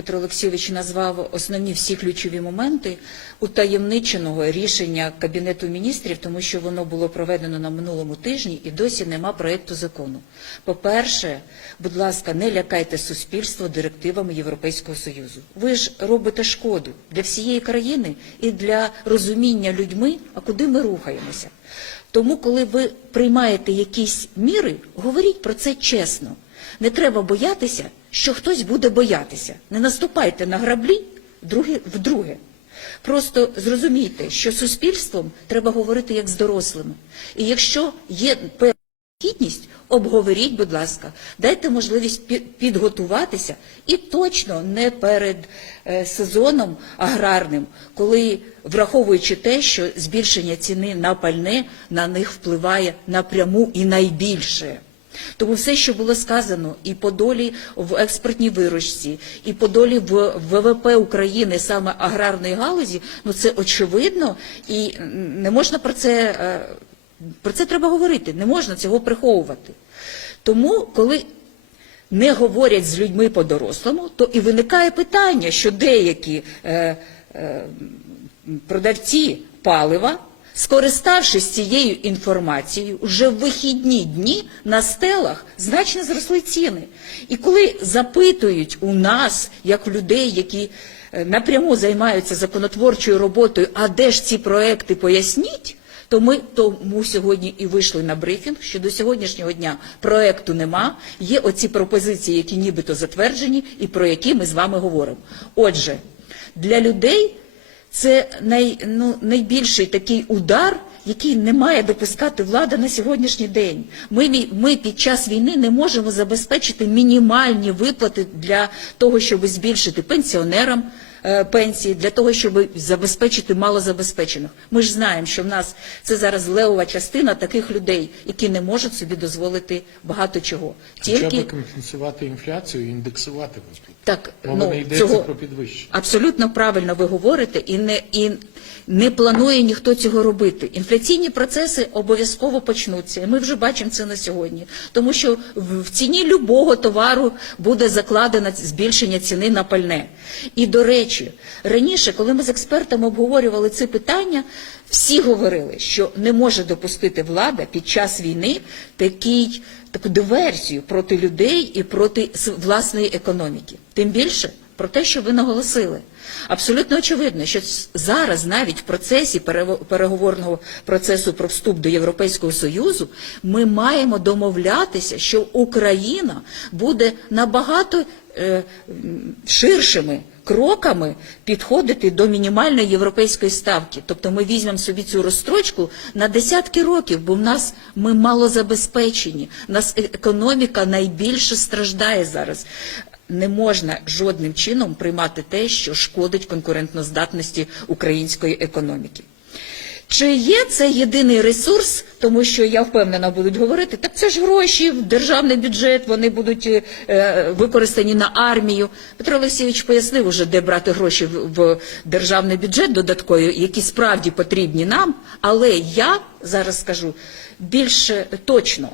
Петро Олексійович назвав основні всі ключові моменти утаємниченого рішення Кабінету міністрів, тому що воно було проведено на минулому тижні і досі нема проєкту закону. По-перше, будь ласка, не лякайте суспільство директивами Європейського Союзу. Ви ж робите шкоду для всієї країни і для розуміння людьми, а куди ми рухаємося. Тому, коли ви приймаєте якісь міри, говоріть про це чесно. Не треба боятися, що хтось буде боятися. Не наступайте на граблі вдруге. вдруге. Просто зрозумійте, що суспільством треба говорити як з дорослими. І якщо є певна необхідність, обговоріть, будь ласка, дайте можливість пі- підготуватися і точно не перед е, сезоном аграрним, коли враховуючи те, що збільшення ціни на пальне на них впливає напряму і найбільше. Тому все, що було сказано, і по долі в експортній виручці, і по долі в ВВП України, саме аграрної галузі, ну це очевидно, і не можна про це, е, про це треба говорити, не можна цього приховувати. Тому, коли не говорять з людьми по-дорослому, то і виникає питання, що деякі е, е, продавці палива, скориставшись цією інформацією, вже в вихідні дні на стелах значно зросли ціни. І коли запитують у нас, як у людей, які е, напряму займаються законотворчою роботою, а де ж ці проекти, поясніть, то ми тому сьогодні і вийшли на брифінг, що до сьогоднішнього дня проекту нема. Є оці пропозиції, які нібито затверджені, і про які ми з вами говоримо. Отже, для людей це най, ну, найбільший такий удар, який не має допускати влада на сьогоднішній день. Ми, ми під час війни не можемо забезпечити мінімальні виплати для того, щоб збільшити пенсіонерам е, пенсії, для того, щоб забезпечити малозабезпечених. Ми ж знаємо, що в нас це зараз левова частина таких людей, які не можуть собі дозволити багато чого. Хоча Тільки б компенсувати інфляцію і індексувати виплати. Так Мова ну, не йдеться цього про підвищення. абсолютно правильно ви говорите, і не і не планує ніхто цього робити. Інфляційні процеси обов'язково почнуться. і Ми вже бачимо це на сьогодні, тому що в в ціні любого товару буде закладено збільшення ціни на пальне. І до речі, раніше, коли ми з експертами обговорювали це питання, всі говорили, що не може допустити влада під час війни такий таку диверсію проти людей і проти власної економіки. Тим більше про те, що ви наголосили. Абсолютно очевидно, що зараз навіть в процесі переговорного процесу про вступ до Європейського Союзу ми маємо домовлятися, що Україна буде набагато е, ширшими кроками підходити до мінімальної європейської ставки. Тобто ми візьмемо собі цю розстрочку на десятки років, бо в нас ми мало забезпечені. Нас е- економіка найбільше страждає зараз. Не можна жодним чином приймати те, що шкодить конкурентноздатності української економіки. Чи є це єдиний ресурс, тому що я впевнена, будуть говорити, так це ж гроші в державний бюджет, вони будуть е, використані на армію. Петро Олексійович пояснив уже, де брати гроші в, державний бюджет додаткові, які справді потрібні нам, але я зараз скажу більш точно.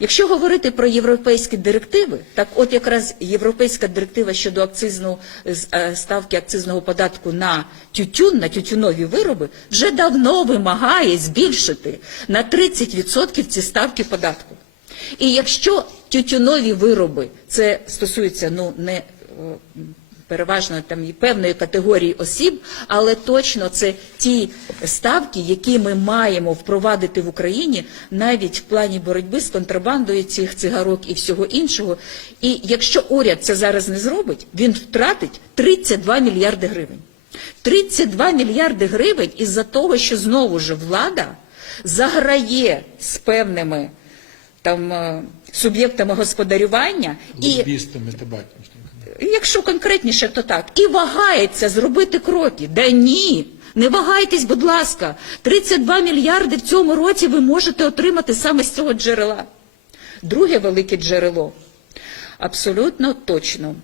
Якщо говорити про європейські директиви, так от якраз європейська директива щодо акцизного е, ставки акцизного податку на тютюн, на тютюнові вироби, вже давно вимагає збільшити на 30% ці ставки податку. І якщо тютюнові вироби, це стосується ну не е, переважно там і певної категорії осіб, але точно це ті ставки, які ми маємо впровадити в Україні навіть в плані боротьби з контрабандою цих цигарок і всього іншого. І якщо уряд це зараз не зробить, він втратить 32 мільярди гривень. 32 мільярди гривень із-за того, що знову ж влада заграє з певними там е, суб'єктами господарювання і Лобістами табачниками. Якщо конкретніше, то так. І вагається зробити кроки. Да ні. Не вагайтесь, будь ласка. 32 мільярди в цьому році ви можете отримати саме з цього джерела. Друге велике джерело. Абсолютно точно.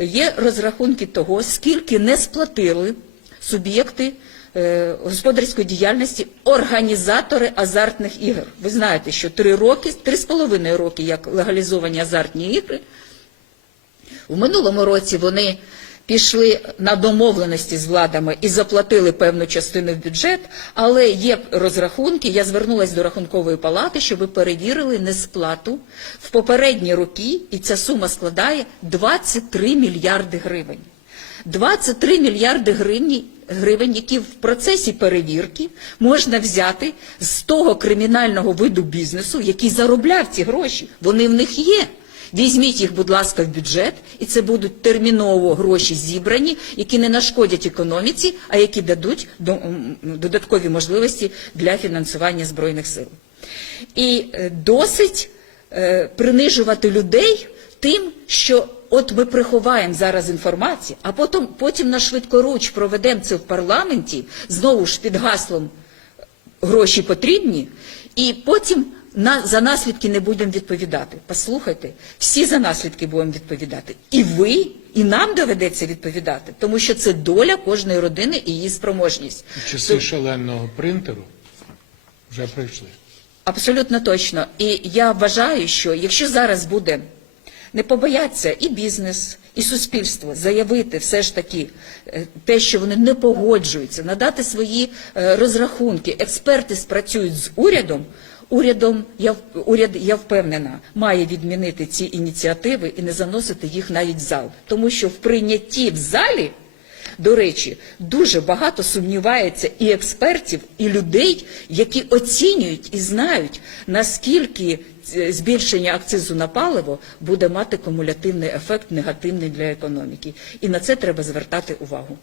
Є розрахунки того, скільки не сплатили суб'єкти господарської діяльності, організатори азартних ігор. Ви знаєте, що три роки, три з половиною роки, як легалізовані азартні ігри, у минулому році вони пішли на домовленості з владами і заплатили певну частину в бюджет, але є розрахунки. Я звернулася до рахункової палати, щоб перевірили несплату в попередні роки, і ця сума складає 23 мільярди гривень. 23 мільярди гривні, гривень, які в процесі перевірки можна взяти з того кримінального виду бізнесу, який заробляв ці гроші. Вони в них є. Візьміть їх, будь ласка, в бюджет, і це будуть терміново гроші зібрані, які не нашкодять економіці, а які дадуть додаткові можливості для фінансування збройних сил. І е, досить е, принижувати людей тим, що от ми приховаємо зараз інформацію, а потім, потім на швидкоруч проведемо це в парламенті, знову ж під гаслом гроші потрібні, і потім на, за наслідки не будемо відповідати. Послухайте, всі за наслідки будемо відповідати. І ви, і нам доведеться відповідати, тому що це доля кожної родини і її спроможність. Часи шаленого принтеру вже прийшли. Абсолютно точно. І я вважаю, що якщо зараз буде не побояться і бізнес, і суспільство заявити все ж таки е, те, що вони не погоджуються, надати свої е, розрахунки, експерти спрацюють з урядом. Урядом я уряд, я впевнена, має відмінити ці ініціативи і не заносити їх навіть в зал, тому що в прийнятті в залі до речі, дуже багато сумнівається і експертів, і людей, які оцінюють і знають, наскільки збільшення акцизу на паливо буде мати кумулятивний ефект негативний для економіки. І на це треба звертати увагу.